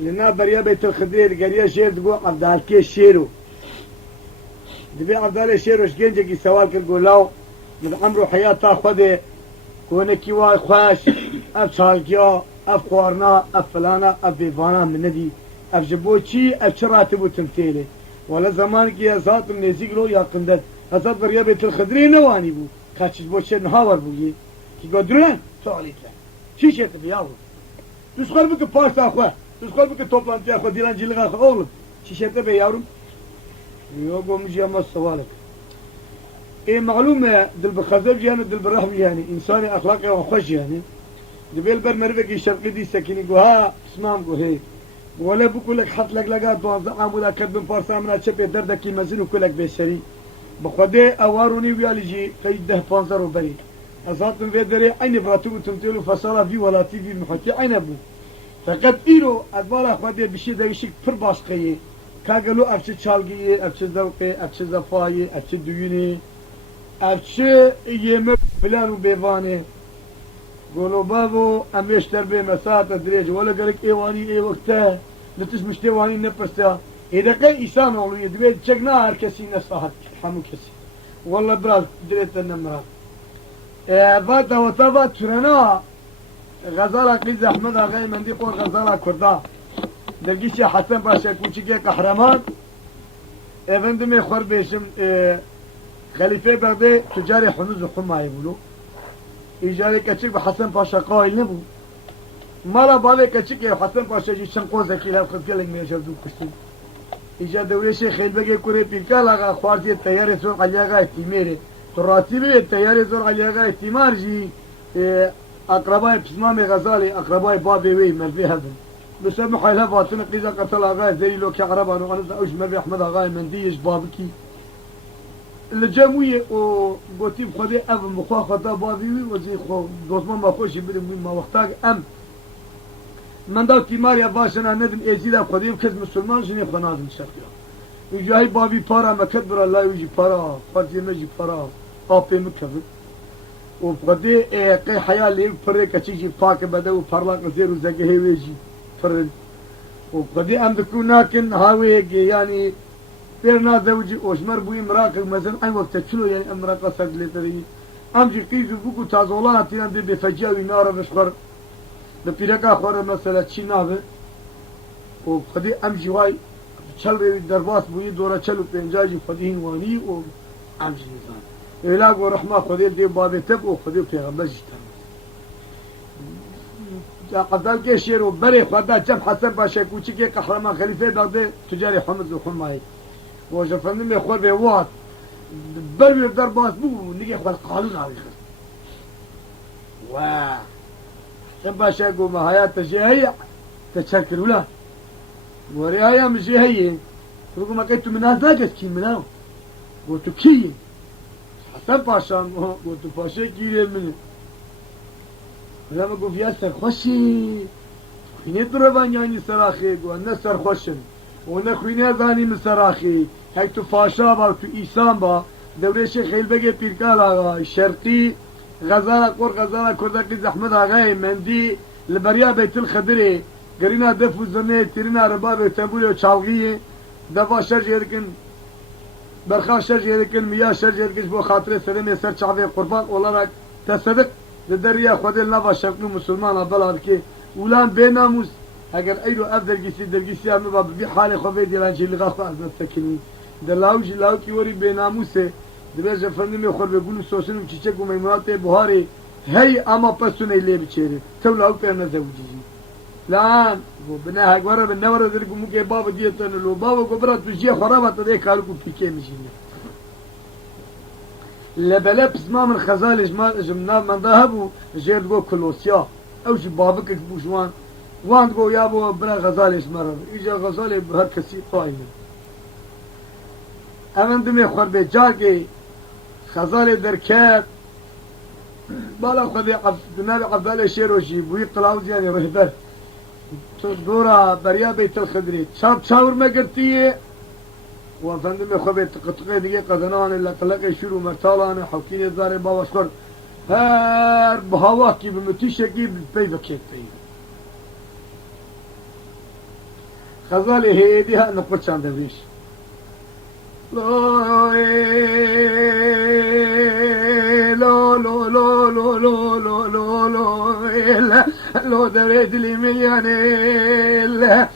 لنا بريا بيت الخدري قرية شير تقول عبدال كي شيرو دبي عبدال شيرو شجنجي سوال كنقول له من عمرو حياة تاخذه كونكي واي خواش اف شالكيا اف قوارنا اف فلانا اف بيفانا من ندي اف جبوتشي اف شراتبو تمثيلي ولا زمان كي ذات من يزيقلو يا قندت هذا بريا بيت الخدري نواني بو كاتش بوتشي نهاور بوجي كي قدرنا سؤالي شي شيء تبيعه تسخر بك باس اخوه تسخر بك توبلانتي اخوه ديلان جيلغا اخوه اولم شي شيء تبيعهم يوغو مجي اما سوالك ايه معلومه دل بخزب يعني دل برحم يعني انساني اخلاقي وخوش يعني دبيل بر مرفقي شرقي دي سكيني قوها اسمام قوهي ولا بقول لك حط لك لقات دوازة عمودا كدبن فارسا منا تشبه دردكي مزين وكلك بيسري بخوده اواروني ويالجي قيد ده فانزر وبري أصابتم في دري عين براتو تمتلو فصلا في ولا تي في المحيط عين أبو فقد إيرو أدبار أخواتي بشي دويشك پر باشقية كاغلو أفش چالگية أفش زوقي أفش زفاية أفش دويني أفش يمك فلان وبيواني قولوا بابو أميشتر بمساعة دريج ولا قالك إيواني إيه وقتها نتش مشتواني نبستا إذا قال إيسان أولو يدويد چقنا هر كسي نصاحت حمو كسي والله براز دريت النمرات فاتا وطبا ترنا غزالة قيز أحمد آغاي مندي قول غزالة كردا درقيش حسن باشا كوچيكي قحرمان افندمي خور بيشم خليفة بغدي تجاري حنوز وحما يقولوا إيجاري كچيك بحسن باشا قائل نبو مالا بالي كچيك حسن باشا جي شنقوزة كيلا خذ لك ميشا دو كشتو إيجا دوليشي خيل بقى كوري بيكال آغا خوارتي التياري سون علياغا اتميري تراتيبي التياري زور علياغا اتمار جي أقرباء بسمام غزالي أقرباء بابي وي مرفي هذا بسمح لها فاطمة قيزة قتل آغاي زي لو كعربا نغنز أوش مرفي أحمد آغاي منديش بابكي الجموية وقوتي بخدي أف مخوا خطا بابي وي وزي خو دوزمان ما خوش بري ما وقتاك أم من داو تيماريا باشنا ندم إزيدا بخدي بكز مسلمان جني خنازم شرقيا يجي بابي بارا مكدبر الله يجي بارا فاتي مجي بارا آبي مكبر وبغدي قي حياة اللي فرق كتيجي فاك بدأ وفرلاق زير وزقه ويجي فرق وبغدي أم دكون ناكن هاوي يعني بيرنا زوجي وشمر بوي مراقب مثلا أي وقت تشلو يعني مراقب صد لتري أم جي قيزو بوكو تازولان تيان دي بفجاوي نارا بشخر بفيرقا خور مثلا تشي نابه وبغدي أم جي واي چل روی درباس بوی دورا چلو پنجاجی خودین وانی و عمش نظام الاغ و رحمه خودی دی باب تب و خودی پیغمبر جتن قدال که شیر و بری خدا جب حسن باشه کوچی که قهرمان خلیفه بغداد تجاری حمد و حمای و جفنم می خور به وات بری درباس بو نگه خود قانون علی و حسن باشه گو مهایت تجهی تشکر ولا وريايا مجي هي تقول ما قلت من هذا كي منو قلت كي حسن باشا قلت باشا كي من لما قلت ياسر خوشي خويني ضربان يعني سراخي وانا سر خوشن وانا خويني ذاني من سراخي هيك تفاشا با تو ايسان با دوري شيخ خيل بقى بيركالا الشرقي غزالة قور غزالة كردكي زحمد آغاي مندي لبريا بيت الخدري قرينا دف وزنه تيرنا رباب تنبولي وچالغيه دفا شرج يدكن برخا شرج يدكن مياه شرج يدكن بو خاطر سلمي سر چاوي قربان olarak تصدق لدريا خدل نفا شكل مسلمان بلاد كي ولان بيناموس اگر ايدو افضل جسي درجسي ام باب بحال خوفي ديلان جيل غاخ از تكني دلاوج لاوكي وري بيناموس دبج فندمي خور بيقولوا سوسن چيچك وميمونات بهاري هي اما پسونه لي بچيري تو لاو پرنا زوجي الآن وبناها قرر بالنور ذلك ممكن بابا ديتنا لو بابا قبرت بجيه خرابة ذيك هالكم في كيم مشينا لبلبس ما من خزال جمنا من ذهبوا جيد قو كلوسيا أو شي بابك بوشوان وان قو يابو بنا غزال مرة إجا غزال بهر كسي قائم أمن دمي خور بجاكي خزال دركات بالا خذي نبي عبدالله شيروشي بوي قلاوز يعني رهبر دورا بريا بيت الخدري شاور ما قرتيه وفندم خبيت قطقه دقيقة قدنان اللي قلقه شروع مرتالان حوكين الزاري بابا شكر هار بهواكي بمتيشكي بالبيبا كيك بيه غزالي هيديها نقول شان دبريش لو لو لو لو لو لو لو لو لو دريد لي ملياني لا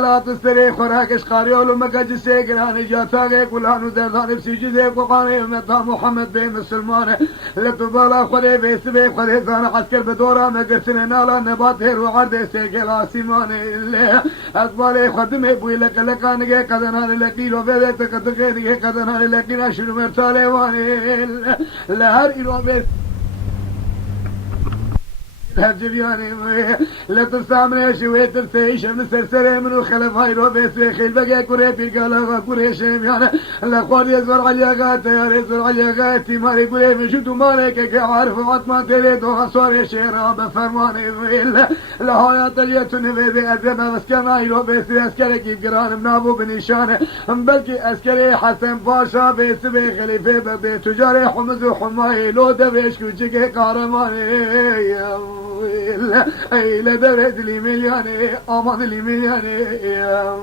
لا تستري خراكش قاريولو مكاج سيقراني جاتاقي كلانو درداني بسيجي وقاني مطا محمد بن مسلمان لتبالا خلي بيسبي خلي زانا عسكر بدورا مقرسنا نالا نبات هيرو عرد سيقلا سيماني أطبالي خدمي بوي لك لكاني قدناني لكيلو بيدك تقدقيني قدناني لكينا شنو مرتالي واني لهر إلو بيس هالجبياني لا تستعمل شوية ترسيش من سرسري منو خلف هايرو بيسي خيل بقى كوري بيقالا كوري شميانا لا قول يزور عليا غاتي يا يزور عليا غاتي ماري كوري مشوتو مالك كي عارف عطمان تريدو هصوري شيرا بفرماني لا هايا تليتوني بيبي أدرما بس كان هايرو بيسي أسكري كيف قران منابو بنشانه بلكي أسكري حسن باشا بيسي بخليفة ببي تجاري حمز وحماي لو دبيش كوشيكي قارماني اي لا درد لي ملياني امان لي ملياني يا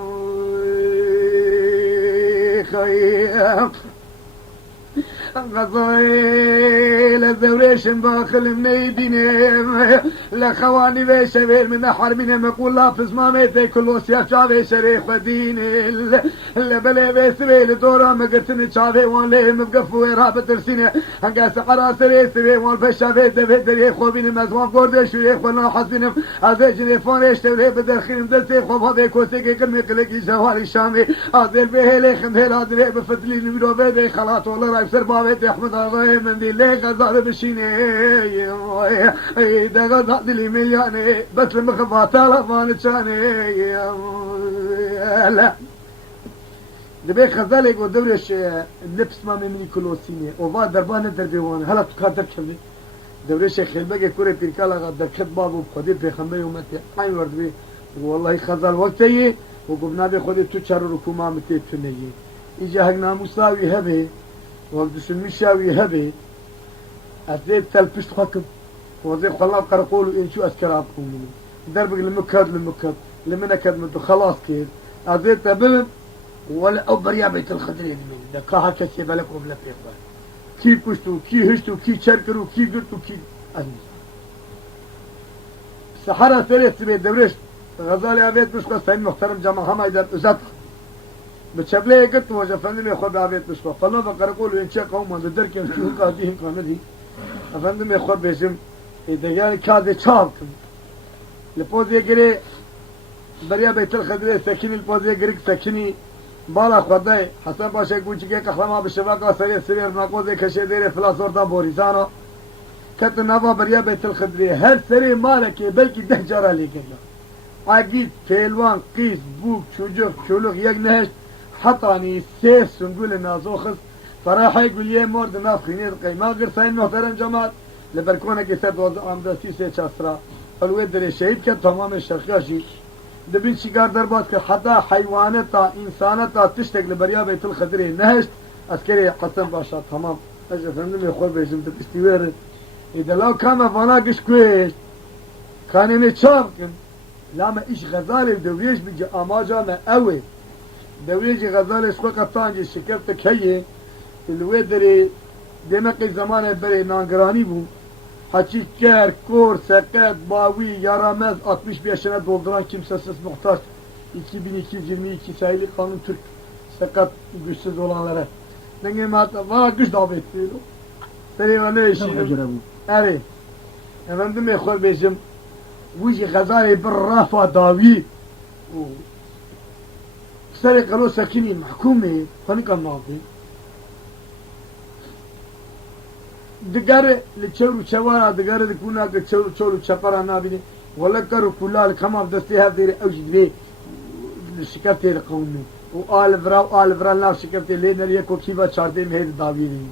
خيام غزايل الزوريشن باخل من يديني لخواني بيشبيل من حرمين مقول لافز ما ميتي كله سياف شافي شريخ وديني لبلي بيسبيل دورا مقرسن شافي وان ليه مبقفو رابط ترسيني هنقاس عراسري سبي وان فشافي دفي دري خوبين مزوان قرد شريخ ولا حسبين ازيجني فانيش تولي بدر خيم دلسي خوب هذي كوسيكي كلمي قلقي جوالي شامي ازيل بهيلي خمهيل ادري بفتلي نميرو بيدي خلاط والله رايف سربا بيت احمد اغاي من دي ليه غزال بشيني ده غزال لي ملياني بس المخبات على شاني لا دبي خزالك ودورش اللبس ما مني كلوسيني وبعد دربان دربيوان هلا تقدر كذي دورش خلبك كوري بيركالا غدا كتباب وخدي بخمبي ومتي اي ورد بي والله خزال وقتي وقمنا بخدي تو چر ركوما متي تنيي اجا هنا مساوي هبه وقدس المشاوي هبي أزيد تلبست حكم وزي خلاص قرقولوا إن شو أسكرابكم دربك لمكاد لمن أكاد مدو خلاص كيف أزيد تبلد ولا أوبر يا بيت الخدري من ده كاها كسي بالك وبلا بيقبل كي كشتو كي هشتو كي شركرو كي قلتو كي أهني سحرة ثلاث سبيل دورش غزالي أبيت مشكو سين محترم جماعة هما إذا أزدت بتشبلي قلت وجه فندم ياخذ عبيت مشوا فالله بقى يقول إن شاء قوم من الدرك يمشون قاعدين قامدي فندم ياخذ بيجم إذا يعني كذا شابكم البوزي جري بريا بيت الخدري سكني البوزي جريك سكني بالا خداي حسن باشا يقول شيء كخلما بالشبكة سرير ناقوزي كشدير فلاسور دا بوريزانا كت نافا بريا بيت الخدري هر سري مالك بلكي دهجرة لي كنا عقيد فيلوان قيس بوك شجر شلوغ يجنهش حطاني سيف سنقول نازوخس صراحة يقول لي مورد نافخيني القيمة غير ساين محترم جماعة لبركونة كساد وضع عمدا سيسي شاسرا الويد دري شهيد كان تمام الشرقاشي دبين شكار دربات حتى حيوانتا إنسانتا تشتك لبريا بيت الخدري نهشت عسكري حسن باشا تمام أجل فندم يخور بيجم تبستيوير إذا لو كان فناقش كويش كان ينشابكن لما إيش غزالي ودوريش بيجي أماجانا أوي دوريجي غزالي سوقة طانجي شكرتك هي الويدري دمقي زمان بري نانقراني بو حكي كار كور سقات باوي يارامز 65 sene dolduran kimsesiz muhtaç 2222 sayılı kanun Türk sakat güçsüz olanlara ne var güç davet ediyor beri ne işi evet efendim ekhol bizim ويجي غزالي بالرافع داوي سرق له سكيني محكومة فنك الناظر دقار لتشورو شوارع دقار دكونا كتشورو شفرا نابيني ولا كارو كلها الكمام دستيها ديري اوجد بيه الشكرتي القومي وآل فرا ناف شكرتي لين ليكو كيفا شاردين هيد داويني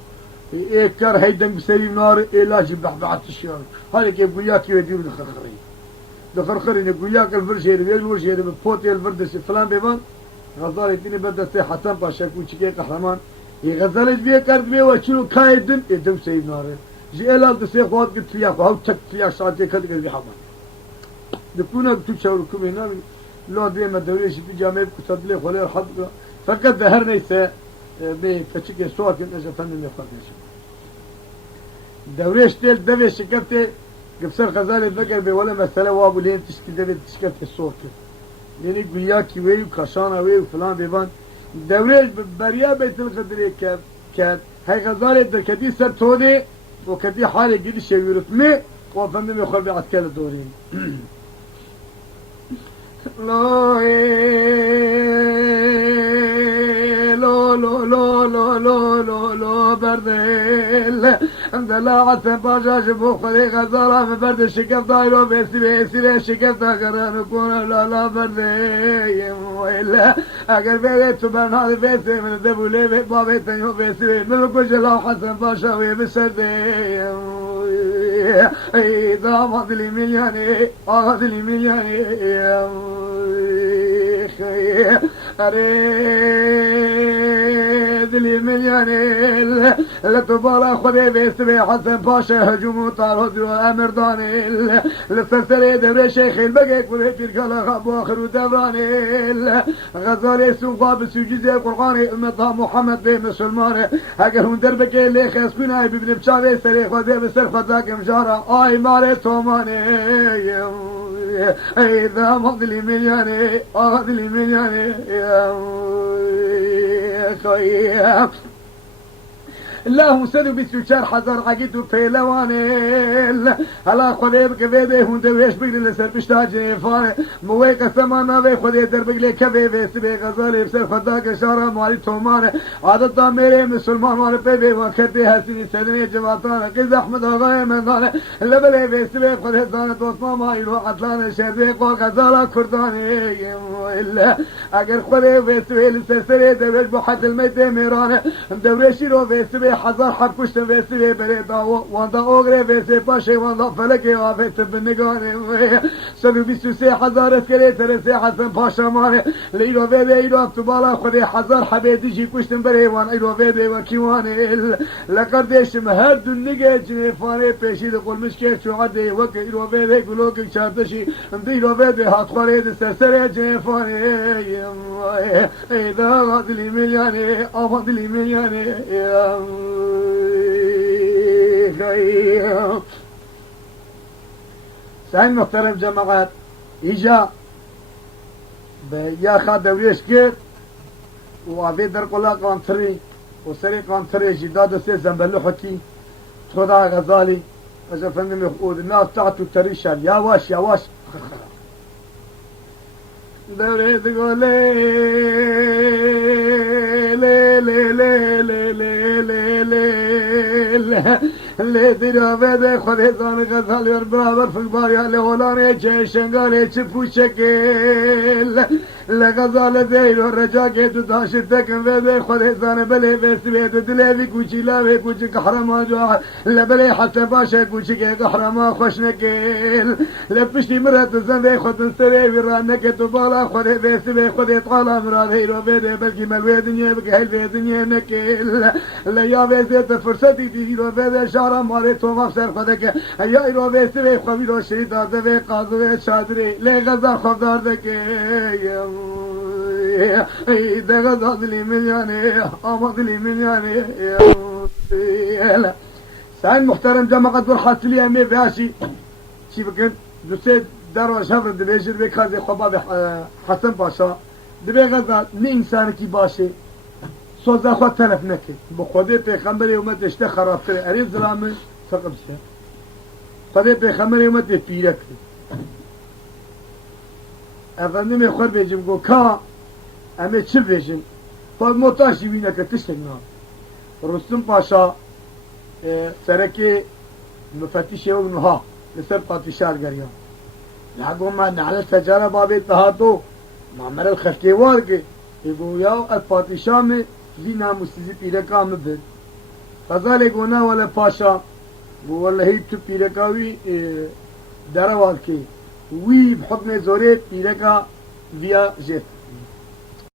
ايه كار هيدن بسري نار الاجي بحبعت الشيار هذا كيف قوياكي وديرو الخرخرين دخرخرين قوياك الفرشير ويجورشير بفوتي الفردس فلان بيبان غزالي تيني بدستي حسن باشا كوشيكي قهرمان غزالي بيه كارد بيه وشنو كايدن ادم سيد ناره جي الال دسي خوات قلت فيها هاو تك فيها شاطي كد قلبي حمان دكونا بتو شاوركم هنا لو دي ما دوريش في جامعة كتب لي خليه الحد فقط ظهر نيسا بفتشك الصوت إذا فن يفرق دوريش تيل دبي شكبت قبصر غزالي بقر بولا مسألة وابو لين تشكي دبي تشكبت الصوت يعني قياكي وي وكاشانا وي وفلان بيبان دوريش بريا بيت القدر كاد هاي غزالي دركدي سر تودي وكدي حالي قد شيء يرتمي وفندم يخل بعسكر الدورين لا لا لا لا لا لا لا لا بردل عند لا عتب باجاج بخلي غزالة من برد شكف دايرو بيسي شكف دايرو نكون لا بردل وإلا أقل بيت بان هذا بيسي من الدبولي بابي تنيو بيسي من الكجلا حسن باشا ويبسردي إذا ما ذلي ملياني ذلي ملياني أريد لي ملياني لا تبالغ خذي بيسبي حسن باشا هجوم طارد وأمر داني لسلسلة دبر شيخ البقى كله في الكلا بآخر ودبراني غزالي سوقا بسجزي القرآن أمتها محمد بن مسلمان هكذا دربك اللي خسكنا بابن بشاوي سري خذي بسر خذاك مجارة آي ماري توماني إذا مضلي ملياني أغضلي ملياني يا خيام اللهم سدو بسوشار حزار عقيدو بيلواني هلا خذي بكفيدي هون دويش بقلي لسر بشتاجي فاني مويق سمانا بي خذي در بقلي كفي بيسبي غزالي بسر خداك شارع مالي توماني عادت ميري مسلمان مالي بيبي وكرتي هسيني سدني جواتانا قز احمد غاية من داني لبلي بيسبي خذي داني دوت ماما يلو عطلاني شردي قول غزالا كرداني إلا اگر خذي بيسبي لسر سري دويش بحد الميتي ميراني دوريشي رو بيسبي حزار حب كشتن ويسي بريدا واندا اوغري ويسي باشي واندا فلكي وافيت بالنقاني سدو بيسوسي حزار اسكري ترسي حسن باشا ماني ليلو فيدي ايلو اكتبالا خذي حزار حبيدي جي كشتن بريوان ايلو فيدي وكيواني لقرديش مهرد النقا جنيفاني بيشي دقول مشكي شو عدي وك ايلو فيدي قلوك شارتشي انديلو فيدي هات خريد سرسري جنيفاني اذا غادلي ملياني افضلي ملياني سعين محترم جماعات إجا يا خا دوريش كير وعبيد در قلا قانتري وسري قانتري جداد سي زنبلو حكي خدا غزالي أجا فندم يقول الناس تعتو تريشال يا واش دوري تقول لي اللي دينا بيدي خذي ثاني غزال يربرابر في البارية لولاني جيشنغالي تشفو شكل لغزال دينو الرجاكي تداشي تكن بيدي خذي ثاني بلي بيسي بيدي دليبي كوشي لاوي كوشي قحرما جوع لبلي حتى باشا كوشي كي قحرما خوش نكيل لبشتي مرات الزنبي خذ نسري برانك تبالا خذي بيسي بي خذي طالا مراد هيرو بيدي بلكي ملوي دنيا بك هل بيدي دنيا نكيل لا بيسي فرصتي ديرو بيدي شارع ماري توما سر خدك يا ايرو بيسي بي خبيرو شريط دبي قاضي شادري لي غزا خبردار دك ده غزال لي ملياني امض لي ملياني سعين محترم جماعة والحاصلية مي باشي شي بكن دوسيد دارو شفر دبيجر بك هذه خباب حسن باشا دبي غزال ني انسان كي باشي سوزا خود تلف نكي بخودي پیغمبر امت اشته خرابتر اريد ظلامه سقم شه خودي پیغمبر امت پیرک افندم خور بيجم گو کا امه چه بيجن خود موتاشي وينه که تشتنا رستم پاشا سرکی مفتش ابنها لسر پاتشار گريان لحقو ما نعلى التجارة بابي تهاتو معمر الخشتوار کے يقول ياو الپاتشا میں زينا مستزي بيركا مبد غزالي قونا ولا باشا والله هي تو بيركاوي دروالكي وي بحكم زوري بيركا فيا جيت